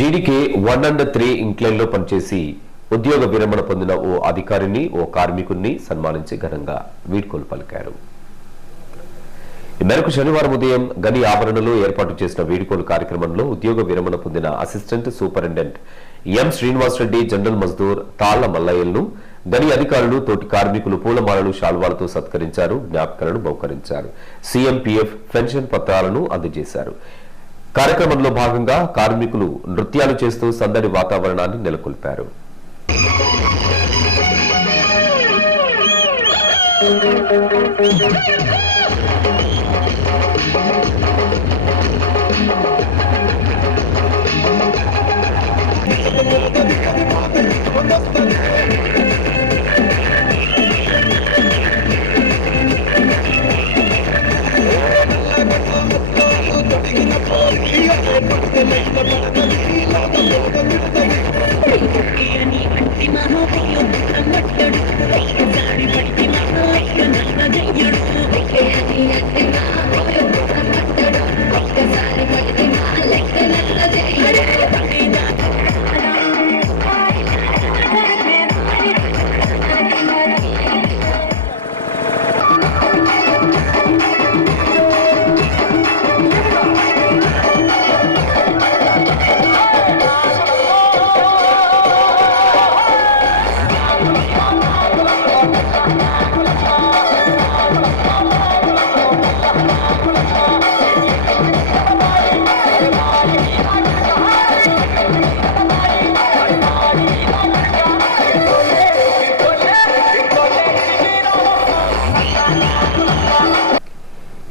GDK 1 and 3 ఇంక్లైన్లో పనిచేసి ఉద్యోగ విరమణ పొందిన ఓ అధికారిని ఓ కార్మికుడిని సన్మానించి ఘనంగా వీడ్కోలు పలికారు. ఈ మేరకు శనివారం ఉదయం గని ఆవరణలో ఏర్పాటు చేసిన వీడ్కోలు కార్యక్రమంలో ఉద్యోగ విరమణ పొందిన assistant superintendent M Srinivasareddy, general మజ్దూర్ తాళ్ల మల్లయ్యలను గని అధికారులు, తోటి కార్మికులు పూలమాలలు, శాల్వాలతో సత్కరించారు, జ్ఞాపికలను బహుకరించారు, సీఎంపీఎఫ్ పెన్షన్ పత్రాలను అందజేశారు. కార్యక్రమంలో భాగంగా కార్మికులు నృత్యాలు చేస్తూ సందడి వాతావరణాన్ని నెలకొల్పారు.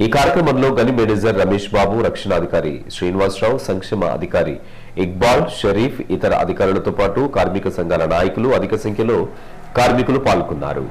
ఈ కార్యక్రమంలో గని మేనేజర్ రమేష్ బాబు, రక్షణాధికారి శ్రీనివాసరావు, సంక్షేమ అధికారి ఇక్బాల్, షరీఫ్, ఇతర అధికారులతో పాటు కార్మిక సంఘాల నాయకులు అధిక సంఖ్యలో కార్మికులు పాల్గొన్నారు.